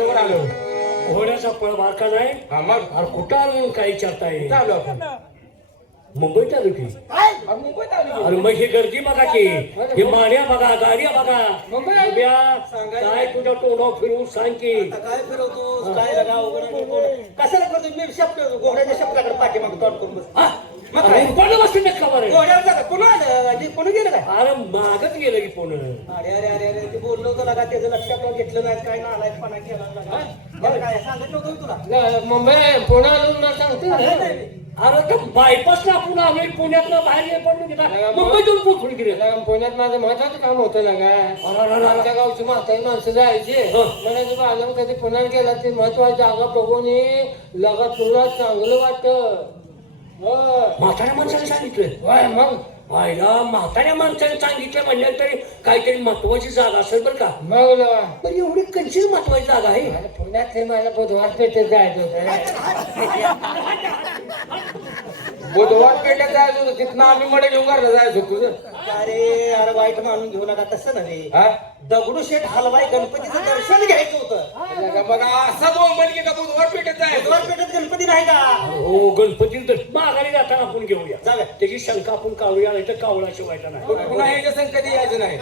तवर आलो. घोड्याचा पळ बारका नाही. हा मग अरे कुठं आलो म्हणून काही विचारताय? चालू आपण. मुंबईत आलो की. अरे मुंबईत आलो. अरे मग ही गर्दी बघा की, ही माड्या बघा, गाड्या बघा. मुंबई आलो. उद्या काय तुझ्या तोंडावर फिरवून सांग की. काय फिरवतो काय लगा वगैरे कशाला करतो मी शब्द घोड्याच्या शब्दाकडे पाठीमाग तोंड करून बस. हा? मग काय? कोण बसते ते खबर आहे? घोड्यावर जागा पुन्हा आलं कोणी गेलं काय अरे मागच गेलं की कोण. अरे अरे अरे अरे ते बोललो होतं लगा त्याचं लक्षात घेतलं नाही काय नालायकपणा केला लगा. बरं काय सांगत नव्हतं मी तुला मुंबई पुन्हा आलो ना सांगतो. अरे तर बायपासला आपण आलोय पुण्यातनं बाहेर पडलो की काय? मुंबईतून पोचून गेले. पुण्यात माझं महत्वाचं काम होतं ना काय. आमच्या गावची म्हातारी माणसं जायची. म्हणायचं बा आलं कधी पुण्यात गेला ते महत्वाची जागा बघून लगा तुला चांगलं वाटत. म्हाताऱ्या माणसाने सांगितलं. होय मग व्हायला म्हाताऱ्या माणसाने सांगितलं म्हणलं तरी काहीतरी महत्वाची जागा असेल बरं का. मग पण एवढी कंची महत्वाची जागा आहे. मला पुण्यात मला बुधवार पेठेत जायचं होतं. बुधवार पेठेत जायचं होतं. तिथनं आम्ही मडे घेऊन घरला जायचं होतं तुझं. अरे अरे वाईट मानून घेऊ नका तसं नव्हे दगडूशेठ हलवाई गणपतीचं दर्शन घ्यायचं होतं. बघा असा बोंबल की का बुधवार पेठेत जायचं. बुधवार पेठेत गणपती नाही का हो गणपती तर माघारी जाताना आपण घेऊया. जाऊया. त्याची शंका आपण काढूया नाही तर कावळा शिवायचा नाही. पुन्हा ह्याच्या संग कधी यायचं नाही.